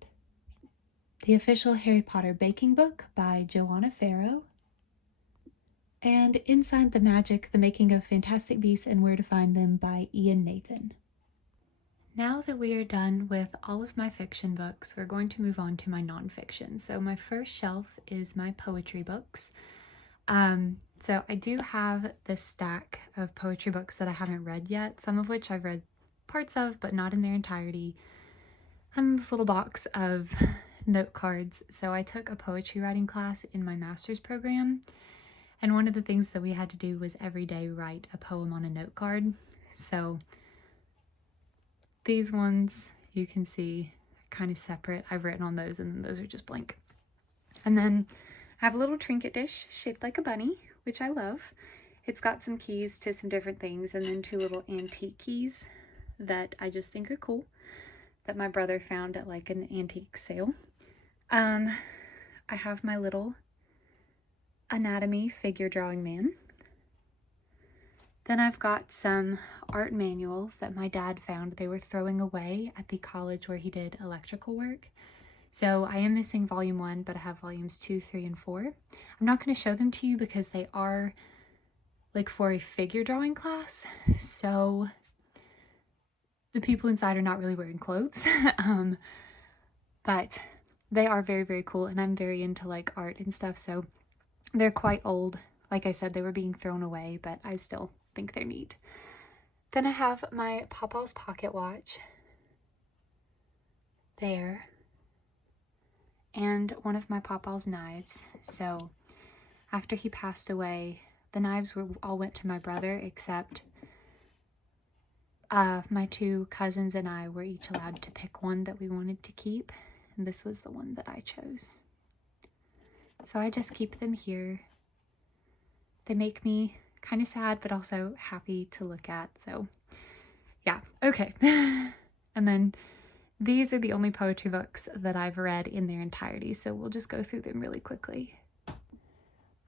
The official Harry Potter baking book by Joanna Farrow. And Inside the Magic, The Making of Fantastic Beasts and Where to Find Them by Ian Nathan. Now that we are done with all of my fiction books, we're going to move on to my nonfiction. So my first shelf is my poetry books. So I do have this stack of poetry books that I haven't read yet, some of which I've read parts of, but not in their entirety. And this little box of note cards. So I took a poetry writing class in my master's program, And one of the things that we had to do was every day write a poem on a note card. So these ones you can see kind of separate. I've written on those, and then those are just blank. And then I have a little trinket dish shaped like a bunny, which I love. It's got some keys to some different things, and then 2 little antique keys that I just think are cool that my brother found at like an antique sale. I have my little anatomy figure drawing man. Then I've got some art manuals that my dad found they were throwing away at the college where he did electrical work. So I am missing volume 1, but I have volumes 2, 3, and 4. I'm not going to show them to you because they are like for a figure drawing class. So the people inside are not really wearing clothes. But they are very, very cool, and I'm very into like art and stuff. So they're quite old. Like I said, they were being thrown away, but I still think they're neat. Then I have my Pawpaw's pocket watch there, and one of my Pawpaw's knives. So after he passed away, the knives all went to my brother, except my 2 cousins and I were each allowed to pick one that we wanted to keep, and this was the one that I chose. So I just keep them here. They make me kind of sad, but also happy to look at. So yeah, okay. And then these are the only poetry books that I've read in their entirety, so we'll just go through them really quickly.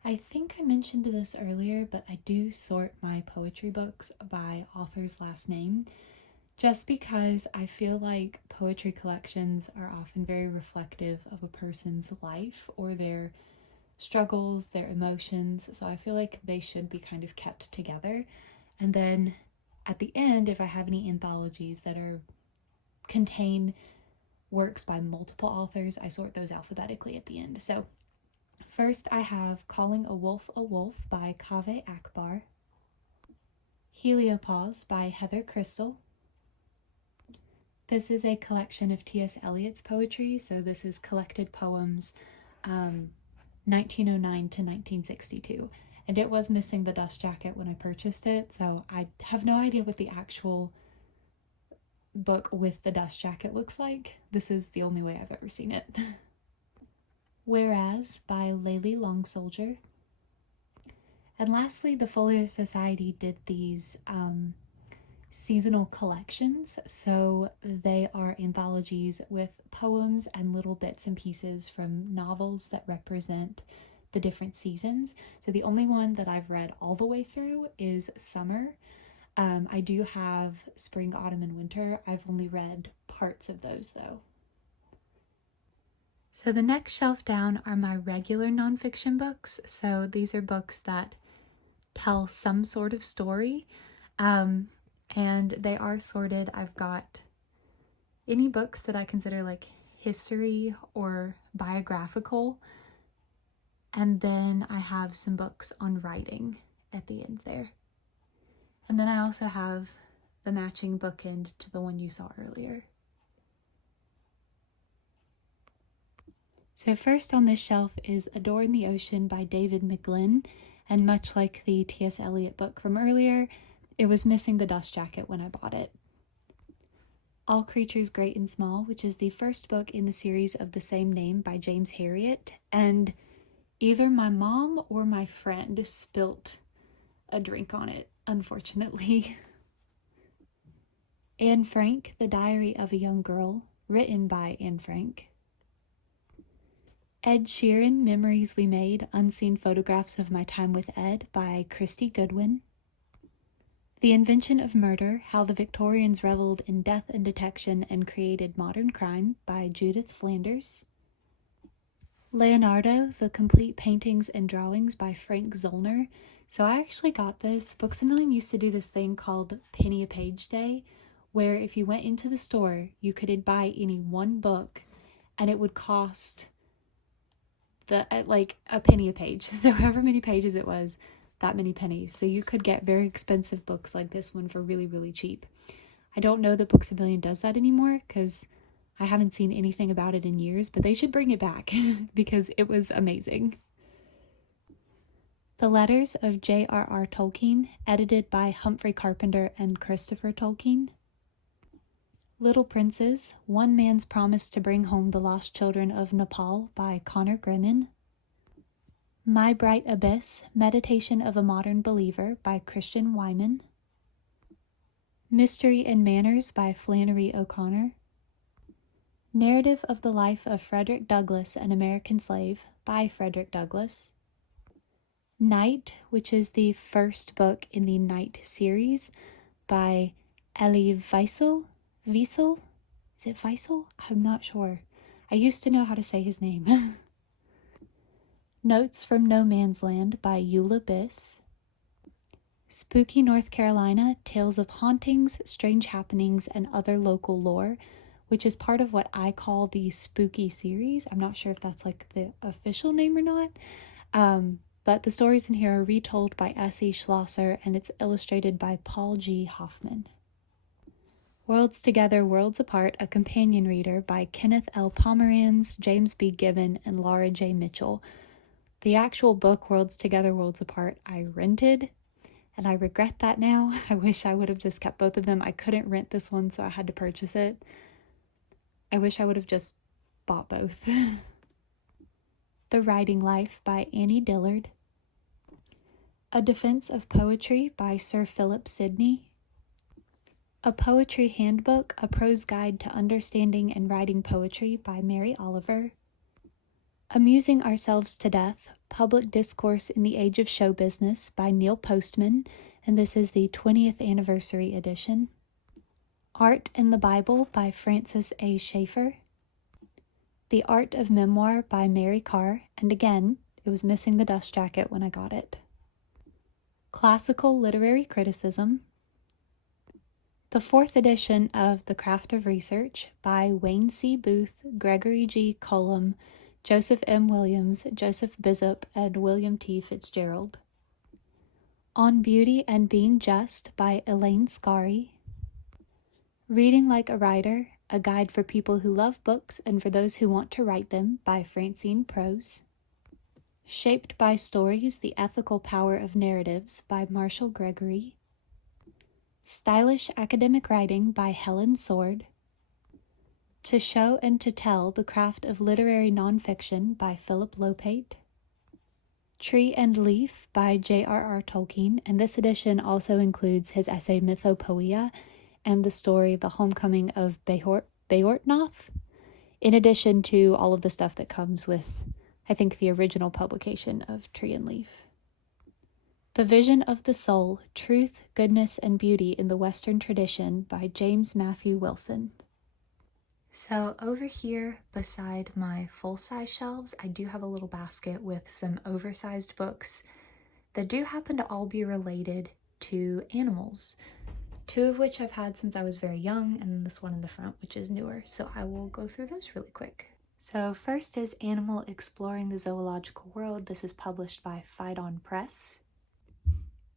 I think I mentioned this earlier, but I do sort my poetry books by author's last name, just because I feel like poetry collections are often very reflective of a person's life or their struggles, their emotions, so I feel like they should be kind of kept together. And then at the end, if I have any anthologies that contain works by multiple authors, I sort those alphabetically at the end. So first I have Calling a Wolf by Kaveh Akbar, Heliopause by Heather Crystal. This is a collection of T.S. Eliot's poetry, so this is collected poems 1909 to 1962, and it was missing the dust jacket when I purchased it, so I have no idea what the actual book with the dust jacket looks like. This is the only way I've ever seen it. Whereas by Layli Long Soldier. And lastly, the Folio Society did these seasonal collections, so they are anthologies with poems and little bits and pieces from novels that represent the different seasons. So the only one that I've read all the way through is Summer. I do have Spring, Autumn, and Winter. I've only read parts of those though. So the next shelf down are my regular nonfiction books. So these are books that tell some sort of story. And they are sorted. I've got any books that I consider like history or biographical, and then I have some books on writing at the end there. And then I also have the matching bookend to the one you saw earlier. So first on this shelf is A Door in the Ocean by David McGlynn, and much like the T.S. Eliot book from earlier, it was missing the dust jacket when I bought it. All Creatures Great and Small, which is the first book in the series of the same name by James Herriot, and either my mom or my friend spilt a drink on it, unfortunately. Anne Frank, The Diary of a Young Girl, written by Anne Frank. Ed Sheeran, Memories We Made, Unseen Photographs of My Time with Ed by Christy Goodwin. The Invention of Murder, How the Victorians Reveled in Death and Detection and Created Modern Crime by Judith Flanders. Leonardo, The Complete Paintings and Drawings by Frank Zollner. So I actually got this. Books A Million used to do this thing called Penny a Page Day, where if you went into the store, you could buy any one book and it would cost like a penny a page. So however many pages it was, that many pennies. So you could get very expensive books like this one for really, really cheap. I don't know that Books A Million does that anymore because I haven't seen anything about it in years, but they should bring it back because it was amazing. The Letters of J.R.R. Tolkien, edited by Humphrey Carpenter and Christopher Tolkien. Little Princes, One Man's Promise to Bring Home the Lost Children of Nepal by Connor Grennan. My Bright Abyss, Meditation of a Modern Believer by Christian Wyman. Mystery and Manners by Flannery O'Connor. Narrative of the Life of Frederick Douglass, an American Slave by Frederick Douglass. Night, which is the first book in the Night series by Elie Wiesel? Wiesel? Is it Wiesel? I'm not sure. I used to know how to say his name. Notes from No Man's Land by Eula Biss. Spooky North Carolina, Tales of Hauntings, Strange Happenings, and Other Local Lore, which is part of what I call the Spooky series. I'm not sure if that's like the official name or not. But the stories in here are retold by S.E. Schlosser, and it's illustrated by Paul G. Hoffman. Worlds Together, Worlds Apart, a companion reader by Kenneth L. Pomeranz, James B. Gibbon, and Laura J. Mitchell. The actual book, Worlds Together, Worlds Apart, I rented, and I regret that now. I wish I would have just kept both of them. I couldn't rent this one, so I had to purchase it. I wish I would have just bought both. The Writing Life by Annie Dillard. A Defense of Poetry by Sir Philip Sidney. A Poetry Handbook, a Prose Guide to Understanding and Writing Poetry by Mary Oliver. Amusing Ourselves to Death, Public Discourse in the Age of Show Business by Neil Postman, and this is the 20th anniversary edition. Art in the Bible by Francis A. Schaeffer. The Art of Memoir by Mary Carr, and again, it was missing the dust jacket when I got it. Classical Literary Criticism. The 4th edition of The Craft of Research by Wayne C. Booth, Gregory G. Cullum, Joseph M. Williams, Joseph Bishop, and William T. Fitzgerald. On Beauty and Being Just by Elaine Scarry. Reading Like a Writer, a Guide for People Who Love Books and for Those Who Want to Write Them by Francine Prose. Shaped by Stories, The Ethical Power of Narratives by Marshall Gregory. Stylish Academic Writing by Helen Sword. To Show and to Tell, The Craft of Literary Nonfiction by Philip Lopate. Tree and Leaf by J.R.R. Tolkien, and this edition also includes his essay Mythopoeia and the story The Homecoming of Beorhtnoth, in addition to all of the stuff that comes with, I think, the original publication of Tree and Leaf. The Vision of the Soul, Truth, Goodness, and Beauty in the Western Tradition by James Matthew Wilson. So over here beside my full-size shelves, I do have a little basket with some oversized books that do happen to all be related to animals. 2 of which I've had since I was very young, and this one in the front, which is newer. So I will go through those really quick. So first is Animal Exploring the Zoological World. This is published by Phaidon Press.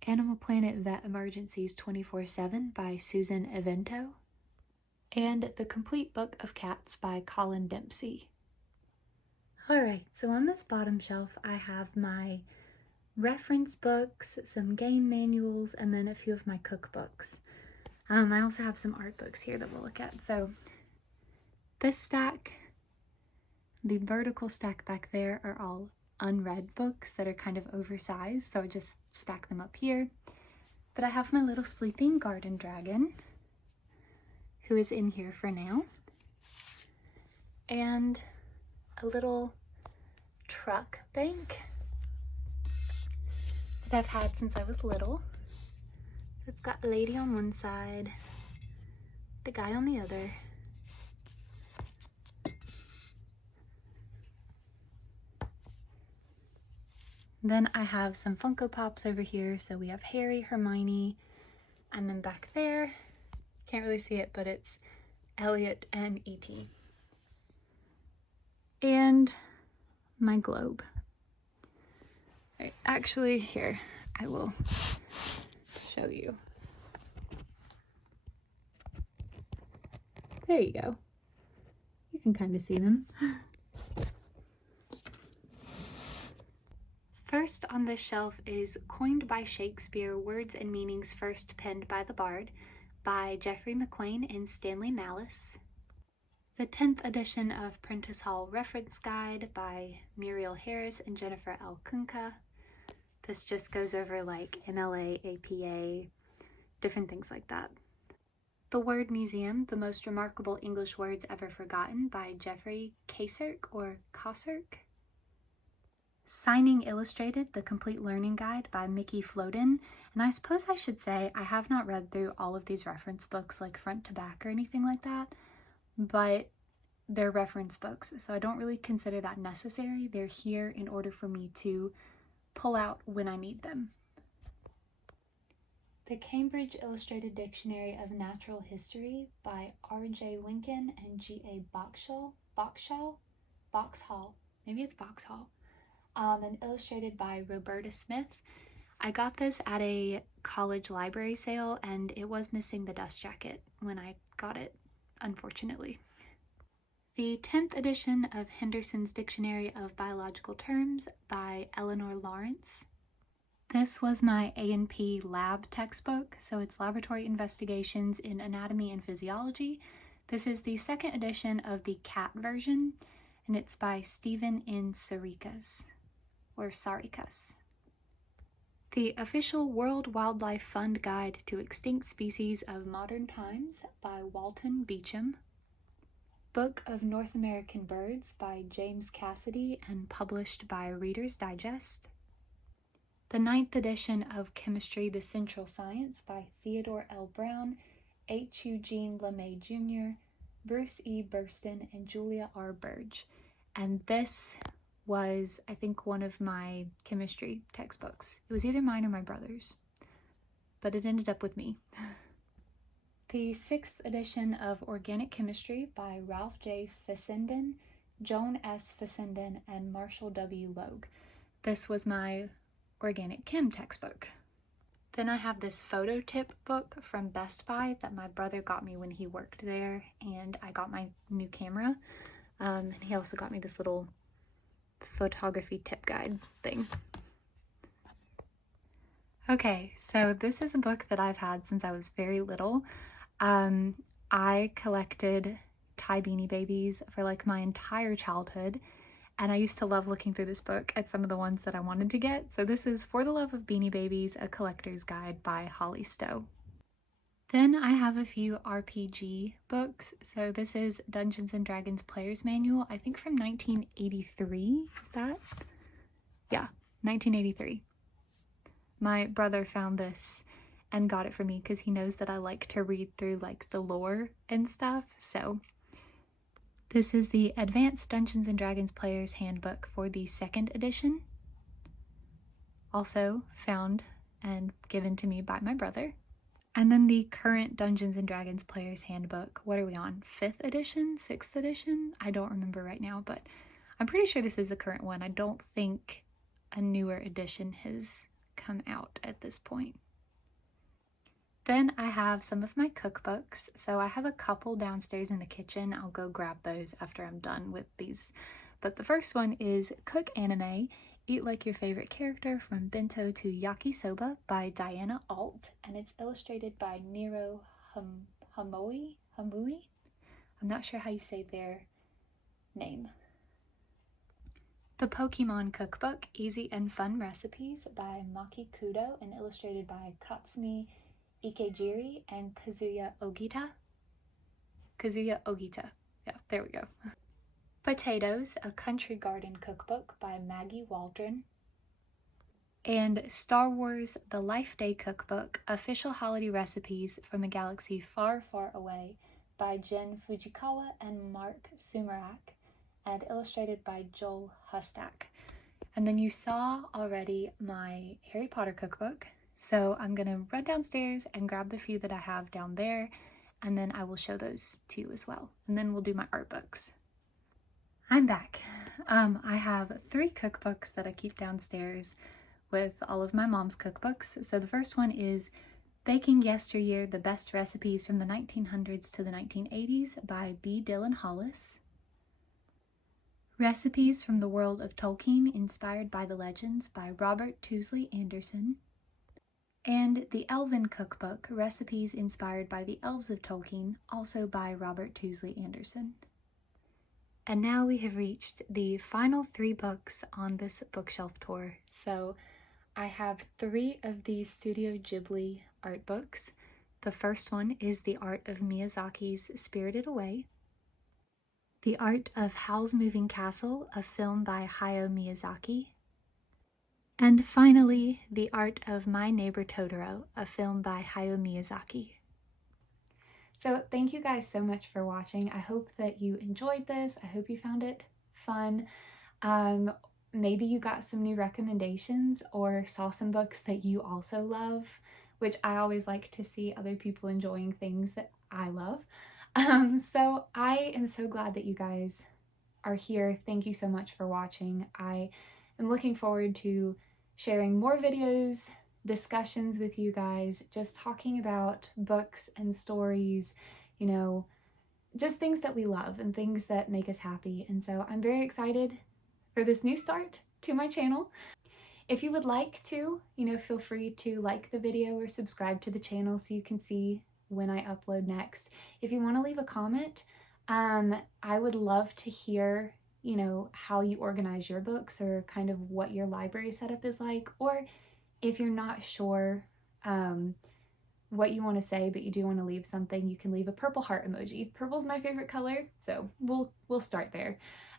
Animal Planet Vet Emergencies 24/7 by Susan Evento. And The Complete Book of Cats by Colin Dempsey. Alright, so on this bottom shelf I have my reference books, some game manuals, and then a few of my cookbooks. I also have some art books here that we'll look at. So this stack, the vertical stack back there, are all unread books that are kind of oversized, so I just stack them up here. But I have my little sleeping garden dragon, who is in here for now, and a little truck bank that I've had since I was little. It's got a lady on one side, the guy on the other. Then I have some Funko Pops over here. So we have Harry, Hermione, and then back there, can't really see it, but it's Elliot and E.T. And my globe. Right, actually, here, I will show you. There you go. You can kind of see them. first on this shelf is Coined by Shakespeare, Words and Meanings First Penned by the Bard by Geoffrey McQueen and Stanley Malice. The 10th edition of Prentice Hall Reference Guide by Muriel Harris and Jennifer L. Kunka. This just goes over like MLA, APA, different things like that. The Word Museum, The Most Remarkable English Words Ever Forgotten by Jeffrey Kaserk or Kosserk. Signing Illustrated, The Complete Learning Guide by Mickey Floden. And I suppose I should say I have not read through all of these reference books like front to back or anything like that, but they're reference books, so I don't really consider that necessary. They're here in order for me to pull out when I need them. The Cambridge Illustrated Dictionary of Natural History by R.J. Lincoln and G.A. Boxhall, maybe it's Boxhall, and illustrated by Roberta Smith. I got this at a college library sale and it was missing the dust jacket when I got it, unfortunately. The 10th edition of Henderson's Dictionary of Biological Terms by Eleanor Lawrence. This was my A&P lab textbook, so it's Laboratory Investigations in Anatomy and Physiology. This is the 2nd edition of the cat version, and it's by Stephen N. Sarikas, or Sarikas. The Official World Wildlife Fund Guide to Extinct Species of Modern Times by Walton Beecham. Book of North American Birds by James Cassidy and published by Reader's Digest. The 9th edition of Chemistry, The Central Science by Theodore L. Brown, H. Eugene LeMay Jr., Bruce E. Burston, and Julia R. Burge. And this was, I think, one of my chemistry textbooks. It was either mine or my brother's, but it ended up with me. The 6th edition of Organic Chemistry by Ralph J. Fessenden, Joan S. Fessenden, and Marshall W. Logue. This was my organic chem textbook. Then I have this photo tip book from Best Buy that my brother got me when he worked there, and I got my new camera. And he also got me this little photography tip guide thing. Okay, so this is a book that I've had since I was very little. I collected tie beanie babies for like my entire childhood, and I used to love looking through this book at some of the ones that I wanted to get. So this is For the Love of Beanie Babies, A Collector's Guide by Holly Stowe. Then I have a few RPG books. So this is Dungeons & Dragons Player's Manual, I think from 1983, is that? Yeah, 1983. My brother found this and got it for me because he knows that I like to read through like the lore and stuff. So this is the Advanced Dungeons & Dragons Player's Handbook for the 2nd edition. Also found and given to me by my brother. And then the current Dungeons & Dragons Player's Handbook. What are we on? 5th edition? 6th edition? I don't remember right now, but I'm pretty sure this is the current one. I don't think a newer edition has come out at this point. Then I have some of my cookbooks. So I have a couple downstairs in the kitchen. I'll go grab those after I'm done with these. But the first one is Cook Anime, Eat Like Your Favorite Character from Bento to Yakisoba by Diana Alt, and it's illustrated by Nero Hamui? I'm not sure how you say their name. The Pokemon Cookbook, Easy and Fun Recipes by Maki Kudo and illustrated by Katsumi Ikejiri and Kazuya Ogita. Yeah, there we go. Potatoes, A Country Garden Cookbook by Maggie Waldron. And Star Wars, The Life Day Cookbook, Official Holiday Recipes from a Galaxy Far, Far Away by Jen Fujikawa and Mark Sumerak, and illustrated by Joel Hustak. And then you saw already my Harry Potter cookbook, so I'm gonna run downstairs and grab the few that I have down there, and then I will show those to you as well. And then we'll do my art books. I'm back. I have 3 cookbooks that I keep downstairs with all of my mom's cookbooks. So the first one is Baking Yesteryear, The Best Recipes from the 1900s to the 1980s by B. Dylan Hollis. Recipes from the World of Tolkien Inspired by the Legends by Robert Tousley Anderson. And the Elven Cookbook, Recipes Inspired by the Elves of Tolkien, also by Robert Tousley Anderson. And now we have reached the final 3 books on this bookshelf tour. So I have 3 of these Studio Ghibli art books. The first one is The Art of Miyazaki's Spirited Away. The Art of Howl's Moving Castle, a film by Hayao Miyazaki. And finally, The Art of My Neighbor Totoro, a film by Hayao Miyazaki. So thank you guys so much for watching. I hope that you enjoyed this. I hope you found it fun. Maybe you got some new recommendations or saw some books that you also love, which I always like to see other people enjoying things that I love. So I am so glad that you guys are here. Thank you so much for watching. I am looking forward to sharing more videos, discussions with you guys, just talking about books and stories, you know, just things that we love and things that make us happy. And so I'm very excited for this new start to my channel. If you would like to, feel free to like the video or subscribe to the channel so you can see when I upload next. If you want to leave a comment, I would love to hear how you organize your books or kind of what your library setup is like, or if you're not sure what you want to say but you do want to leave something, you can leave a purple heart emoji. Purple's my favorite color, so we'll start there.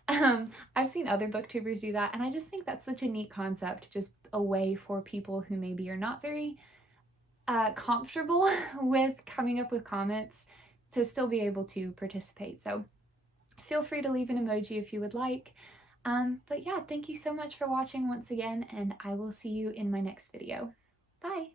I've seen other booktubers do that, and I just think that's such a neat concept, just a way for people who maybe are not very comfortable with coming up with comments to still be able to participate. So feel free to leave an emoji if you would like. But yeah, thank you so much for watching once again, and I will see you in my next video. Bye!